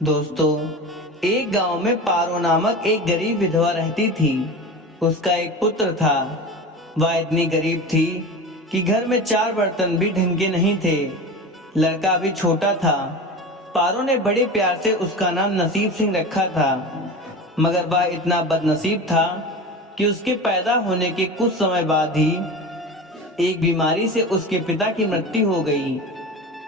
दोस्तों, एक गांव में पारो नामक एक गरीब विधवा रहती थी। उसका एक पुत्र था। वह इतनी गरीब थी कि घर में 4 बर्तन भी ढंग के नहीं थे। लड़का भी छोटा था। पारो ने बड़े प्यार से उसका नाम नसीब सिंह रखा था। मगर वह इतना बदनसीब था कि उसके पैदा होने के कुछ समय बाद ही एक बीमारी से उसके पिता की मृत्यु हो गई।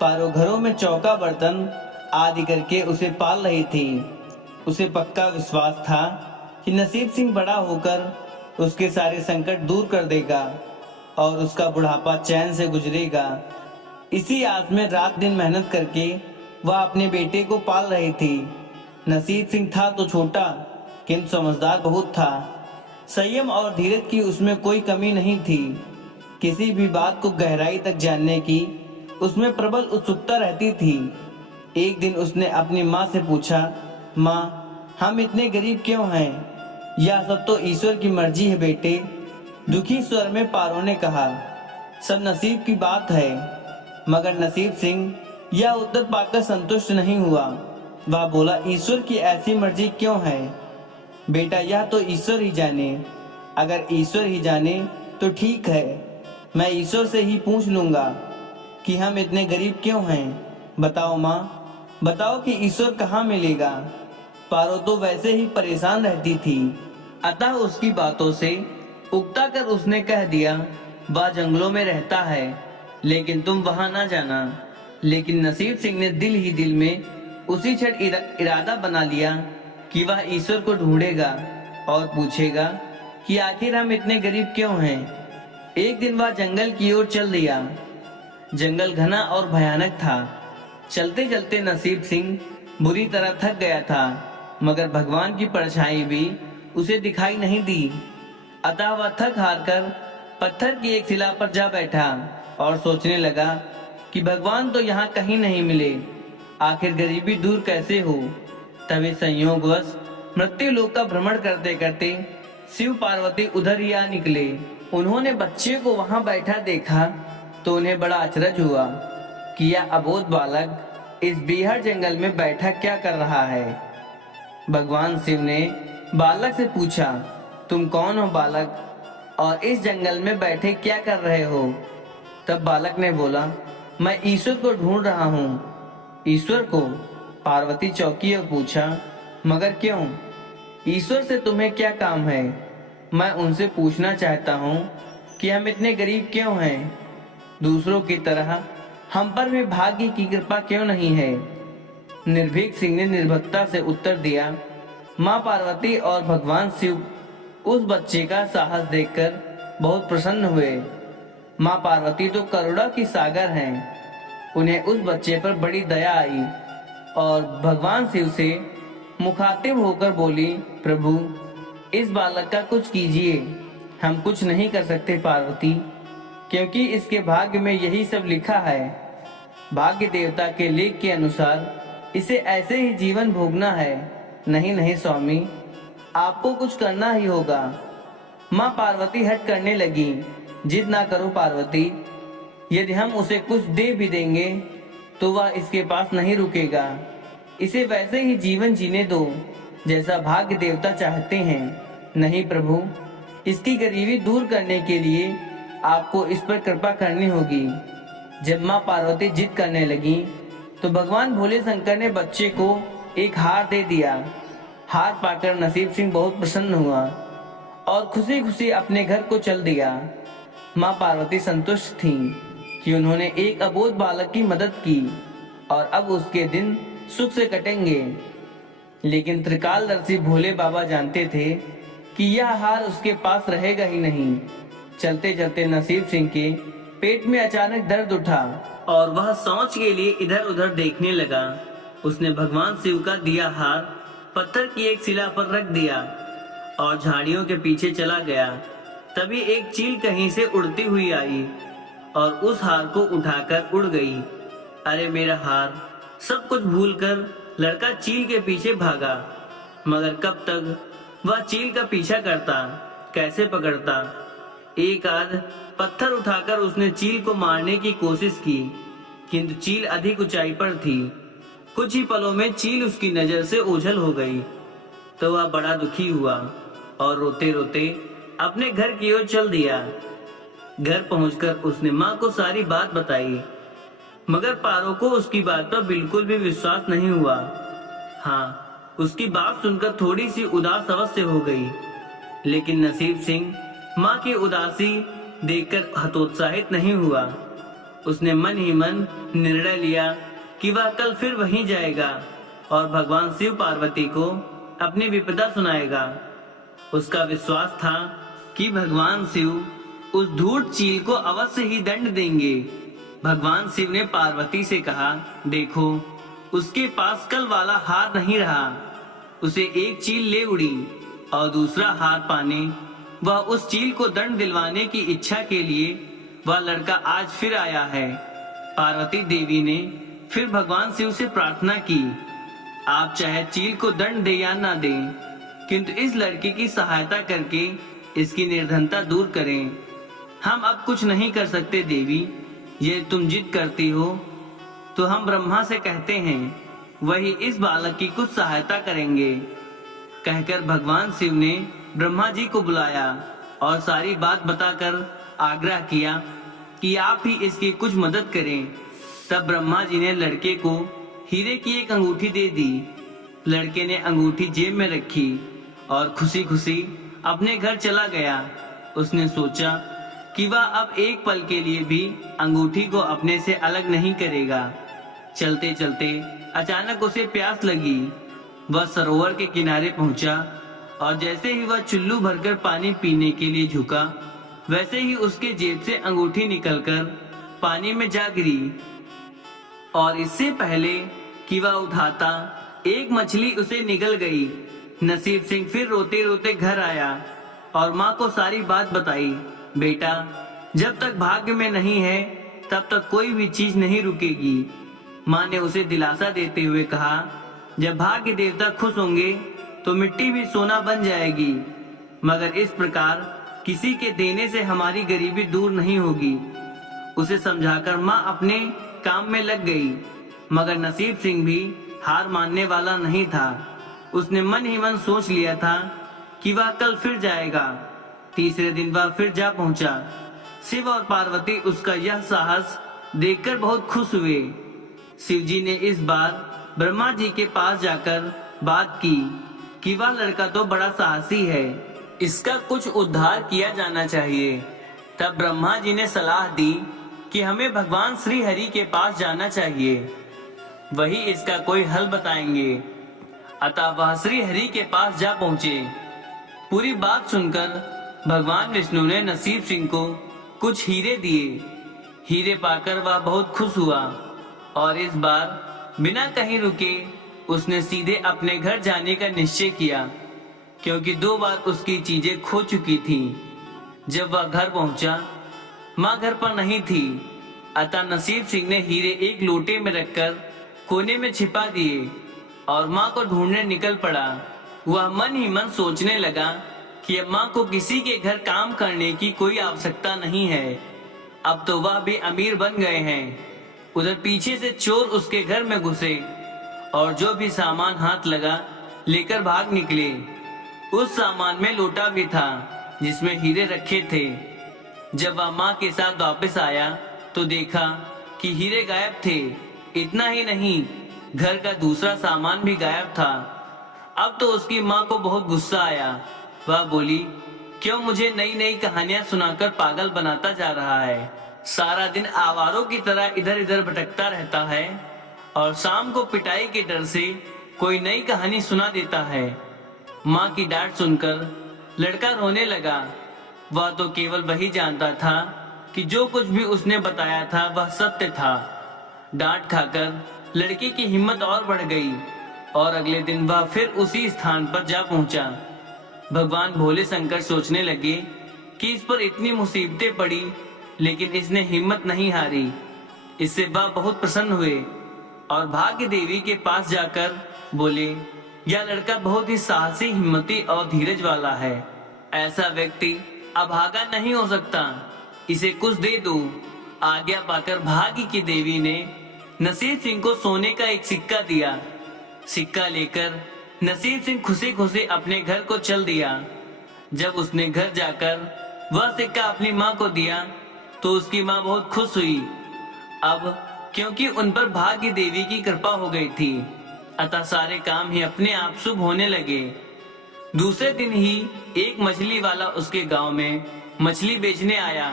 पारो घरों में चौका बर्तन आदि करके उसे पाल रही थी। उसे पक्का विश्वास था कि नसीब सिंह बड़ा होकर उसके सारे संकट दूर कर देगा और उसका बुढ़ापा चैन से गुजरेगा। इसी आस में रात दिन मेहनत करके वह अपने बेटे को पाल रही थी। नसीब सिंह था तो छोटा, किंतु समझदार बहुत था। संयम और धीरज की उसमें कोई कमी नहीं थी। किसी भी बात को गहराई तक जानने की उसमें प्रबल उत्सुकता रहती थी। एक दिन उसने अपनी माँ से पूछा, माँ, हम इतने गरीब क्यों हैं? यह सब तो ईश्वर की मर्जी है बेटे। दुखी स्वर में पारो ने कहा, सब नसीब की बात है। मगर नसीब सिंह यह उत्तर पाकर संतुष्ट नहीं हुआ। वह बोला, ईश्वर की ऐसी मर्जी क्यों है? बेटा, यह तो ईश्वर ही जाने। अगर ईश्वर ही जाने तो ठीक है, मैं ईश्वर से ही पूछ लूंगा कि हम इतने गरीब क्यों हैं। बताओ माँ, बताओ कि ईश्वर कहाँ मिलेगा। पारो तो वैसे ही परेशान रहती थी। अतः उसकी बातों से उकता कर उसने कह दिया, वह जंगलों में रहता है, लेकिन तुम वहां ना जाना। लेकिन नसीब सिंह ने दिल ही दिल में उसी क्षण इरादा बना लिया कि वह ईश्वर को ढूंढेगा और पूछेगा कि आखिर हम इतने गरीब क्यों हैं। एक दिन वह जंगल की ओर चल दिया। जंगल घना और भयानक था। चलते चलते नसीब सिंह बुरी तरह थक गया था, मगर भगवान की परछाई भी उसे दिखाई नहीं दी। अतः वह थक हार कर पत्थर की एक शिला पर जा बैठा और सोचने लगा कि भगवान तो यहाँ कहीं नहीं मिले। आखिर गरीबी दूर कैसे हो? तभी संयोगवश मृत्यु लोक का भ्रमण करते करते शिव पार्वती उधर ही आ निकले। उन्होंने बच्चे को वहां बैठा देखा तो उन्हें बड़ा अचरज हुआ कि यह अबोध बालक इस बीहड़ जंगल में बैठा क्या कर रहा है। भगवान शिव ने बालक से पूछा, तुम कौन हो बालक, और इस जंगल में बैठे क्या कर रहे हो? तब बालक ने बोला, मैं ईश्वर को ढूंढ रहा हूँ। ईश्वर को? पार्वती चौंकी और पूछा, मगर क्यों? ईश्वर से तुम्हें क्या काम है? मैं उनसे पूछना चाहता हूँ कि हम इतने गरीब क्यों हैं? दूसरों की तरह हम पर भी भाग्य की कृपा क्यों नहीं है? निर्भीक सिंह ने निर्भीकता से उत्तर दिया, माँ पार्वती और भगवान शिव उस बच्चे का साहस देखकर बहुत प्रसन्न हुए। माँ पार्वती तो करुणा की सागर हैं। उन्हें उस बच्चे पर बड़ी दया आई और भगवान शिव से मुखातिब होकर बोली, प्रभु, इस बालक का कुछ कीजिए। हम कुछ नहीं कर सकते पार्वती, क्योंकि इसके भाग्य में यही सब लिखा है। भाग्य देवता के लेख के अनुसार इसे ऐसे ही जीवन भोगना है। नहीं नहीं स्वामी, आपको कुछ करना ही होगा। माँ पार्वती हट करने लगी। जिद ना करो पार्वती, यदि हम उसे कुछ दे भी देंगे तो वह इसके पास नहीं रुकेगा। इसे वैसे ही जीवन जीने दो जैसा भाग्य देवता चाहते हैं। नहीं प्रभु, इसकी गरीबी दूर करने के लिए आपको इस पर कृपा करनी होगी। जब माँ पार्वती जिद करने लगी तो भगवान भोले शंकर ने बच्चे को एक हार दे दिया। हार पाकर नसीब सिंह बहुत प्रसन्न हुआ और खुशी खुशी अपने घर को चल दिया। माँ पार्वती संतुष्ट थीं कि उन्होंने एक अबोध बालक की मदद की और अब उसके दिन सुख से कटेंगे। लेकिन त्रिकालदर्शी भोले बाबा जानते थे कि यह हार उसके पास रहेगा ही नहीं। चलते चलते नसीब सिंह के पेट में अचानक दर्द उठा और वह सोच के लिए इधर उधर देखने लगा। उसने भगवान शिव का दिया हार पत्थर की एक शिला पर रख दिया और झाड़ियों के पीछे चला गया। तभी एक चील कहीं से उड़ती हुई आई और उस हार को उठाकर उड़ गई। अरे मेरा हार! सब कुछ भूलकर लड़का चील के पीछे भागा। मगर कब तक वह चील का पीछा करता, कैसे पकड़ता? एक आध पत्थर उठाकर उसने चील को मारने की कोशिश की, किंतु चील अधिक ऊंचाई पर थी। कुछ ही पलों में चील उसकी नजर से ओझल हो गई तो वह बड़ा दुखी हुआ और रोते रोते अपने घर की ओर चल दिया। घर पहुंचकर उसने माँ को सारी बात बताई, मगर पारो को उसकी बात पर बिल्कुल भी विश्वास नहीं हुआ। हाँ, उसकी बात सुनकर थोड़ी सी उदास अवश्य हो गई, लेकिन नसीब सिंह माँ की उदासी देखकर हतोत्साहित नहीं हुआ। उसने मन ही मन निर्णय लिया कि वह कल फिर वहीं जाएगा और भगवान शिव पार्वती को अपनी विपदा सुनाएगा। उसका विश्वास था कि भगवान शिव उस धूर्त चील को अवश्य ही दंड देंगे। भगवान शिव ने पार्वती से कहा, देखो, उसके पास कल वाला हार नहीं रहा। उसे एक चील ले उड़ी और दूसरा हार पाने वह उस चील को दंड दिलवाने की इच्छा के लिए वह लड़का आज फिर आया है। पार्वती देवी ने फिर भगवान शिव से प्रार्थना की, आप चाहे चील को दंड दे या ना दें, किंतु इस लड़के की सहायता करके इसकी निर्धनता दूर करें। हम अब कुछ नहीं कर सकते देवी, ये तुम जिद करती हो तो हम ब्रह्मा से कहते हैं, वही इस बालक की कुछ सहायता करेंगे। कहकर भगवान शिव ने ब्रह्मा जी को बुलाया और सारी बात बताकर आग्रह किया कि आप ही इसकी कुछ मदद करें। तब ब्रह्मा जी ने लड़के को हीरे की एक अंगूठी दे दी। लड़के ने अंगूठी जेब में रखी और खुशी खुशी अपने घर चला गया। उसने सोचा कि वह अब एक पल के लिए भी अंगूठी को अपने से अलग नहीं करेगा। चलते चलते अचानक उसे प्यास लगी। वह सरोवर के किनारे पहुंचा और जैसे ही वह चुल्लू भरकर पानी पीने के लिए झुका, वैसे ही उसके जेब से अंगूठी निकलकर पानी में जा गिरी और इससे पहले कि वह उठाता, एक मछली उसे निगल गई। नसीब सिंह फिर रोते रोते घर आया और माँ को सारी बात बताई। बेटा, जब तक भाग्य में नहीं है तब तक कोई भी चीज नहीं रुकेगी। माँ ने उसे दिलासा देते हुए कहा, जब भाग्य देवता खुश होंगे तो मिट्टी भी सोना बन जाएगी, मगर इस प्रकार किसी के देने से हमारी गरीबी दूर नहीं होगी। उसे समझाकर माँ अपने काम में लग गई, मगर नसीब सिंह भी हार मानने वाला नहीं था। उसने मन ही मन सोच लिया था कि वह कल फिर जाएगा। तीसरे दिन वह फिर जा पहुंचा। शिव और पार्वती उसका यह साहस देखकर बहुत खुश हुए। शिव जी ने इस बार ब्रह्मा जी के पास जाकर बात की कि वह लड़का तो बड़ा साहसी है, इसका कुछ उद्धार किया जाना चाहिए। तब ब्रह्मा जी ने सलाह दी कि हमें भगवान श्री हरि के पास जाना चाहिए, वही इसका कोई हल बताएंगे। अतः वह श्री हरि के पास जा पहुंचे। पूरी बात सुनकर भगवान विष्णु ने नसीब सिंह को कुछ हीरे दिए। हीरे पाकर वह बहुत खुश हुआ और इस बार बिना कहीं रुके उसने सीधे अपने घर जाने का निश्चय किया, क्योंकि 2 बार उसकी चीजें खो चुकी थीं। जब वह घर पहुंचा, माँ घर पर नहीं थी। अतः नसीब सिंह ने हीरे एक लोटे में रखकर कोने में छिपा दिए और माँ को ढूंढने निकल पड़ा। वह मन ही मन सोचने लगा कि अब माँ को किसी के घर काम करने की कोई आवश्यकता नहीं है, अब तो वह भी अमीर बन गए हैं। उधर पीछे से चोर उसके घर में घुसे और जो भी सामान हाथ लगा लेकर भाग निकले। उस सामान में लोटा भी था जिसमें हीरे रखे थे। जब वह माँ के साथ वापस आया तो देखा कि हीरे गायब थे। इतना ही नहीं, घर का दूसरा सामान भी गायब था। अब तो उसकी माँ को बहुत गुस्सा आया। वह बोली, क्यों मुझे नई नई कहानियां सुनाकर पागल बनाता जा रहा है? सारा दिन आवारों की तरह इधर इधर भटकता रहता है और शाम को पिटाई के डर से कोई नई कहानी सुना देता है। माँ की डांट सुनकर लड़का रोने लगा। वह तो केवल वही जानता था कि जो कुछ भी उसने बताया था वह सत्य था। डांट खाकर लड़के की हिम्मत और बढ़ गई और अगले दिन वह फिर उसी स्थान पर जा पहुंचा। भगवान भोले शंकर सोचने लगे कि इस पर इतनी मुसीबतें पड़ी, लेकिन इसने हिम्मत नहीं हारी। इससे वह बहुत प्रसन्न हुए और भाग्य देवी के पास जाकर बोले, यह लड़का बहुत ही साहसी, हिम्मती और धीरज वाला है। ऐसा व्यक्ति अभागा नहीं हो सकता, इसे कुछ दे दो। आज्ञा पाकर भाग्य की देवी ने नसीब सिंह को सोने का एक सिक्का दिया। सिक्का लेकर नसीब सिंह खुशी खुशी अपने घर को चल दिया। जब उसने घर जाकर वह सिक्का अपनी माँ को दिया तो उसकी माँ बहुत खुश हुई। अब क्योंकि उन पर भाग्य देवी की कृपा हो गई थी, अतः सारे काम ही अपने आप शुभ होने लगे। दूसरे दिन ही एक मछली वाला उसके गांव में मछली बेचने आया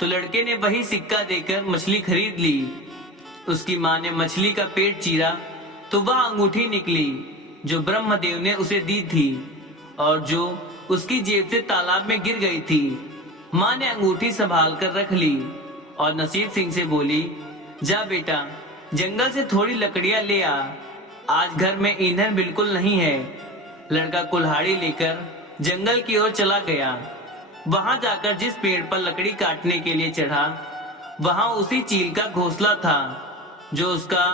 तो लड़के ने वही सिक्का देकर मछली खरीद ली। उसकी माँ ने मछली का पेट चीरा तो वह अंगूठी निकली जो ब्रह्मदेव ने उसे दी थी और जो उसकी जेब से तालाब में गिर गई थी। माँ ने अंगूठी संभाल कर रख ली और नसीब सिंह से बोली, जा बेटा जंगल से थोड़ी लकड़ियां ले आ, आज घर में ईंधन बिल्कुल नहीं है। लड़का कुल्हाड़ी लेकर जंगल की ओर चला गया। वहां जाकर जिस पेड़ पर लकड़ी काटने के लिए चढ़ा वहां उसी चील का घोंसला था जो उसका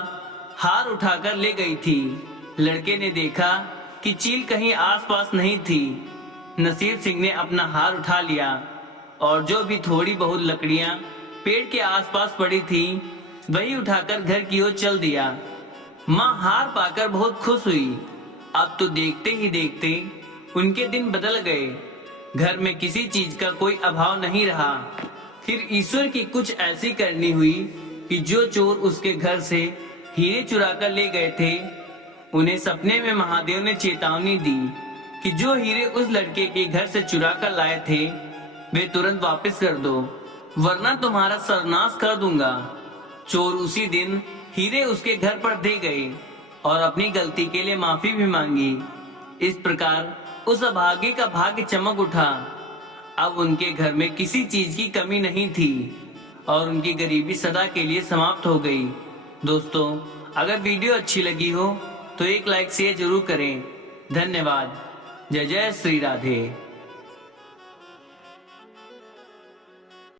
हार उठाकर ले गई थी। लड़के ने देखा कि चील कहीं आसपास नहीं थी। नसीब सिंह ने अपना हार उठा लिया और जो भी थोड़ी बहुत लकड़ियां पेड़ के आसपास पड़ी थी वही उठाकर घर की ओर चल दिया। माँ हार पाकर बहुत खुश हुई। अब तो देखते ही देखते उनके दिन बदल गए। घर में किसी चीज का कोई अभाव नहीं रहा। फिर ईश्वर की कुछ ऐसी करनी हुई कि जो चोर उसके घर से हीरे चुरा कर ले गए थे उन्हें सपने में महादेव ने चेतावनी दी कि जो हीरे उस लड़के के घर से चुरा कर लाए थे वे तुरंत वापस कर दो, वरना तुम्हारा सर्वनाश कर दूंगा। चोर उसी दिन हीरे उसके घर पर दे गए और अपनी गलती के लिए माफी भी मांगी। इस प्रकार उस अभागे का भाग्य चमक उठा। अब उनके घर में किसी चीज की कमी नहीं थी और उनकी गरीबी सदा के लिए समाप्त हो गई। दोस्तों, अगर वीडियो अच्छी लगी हो तो एक लाइक शेयर जरूर करें। धन्यवाद। जय जय श्री राधे।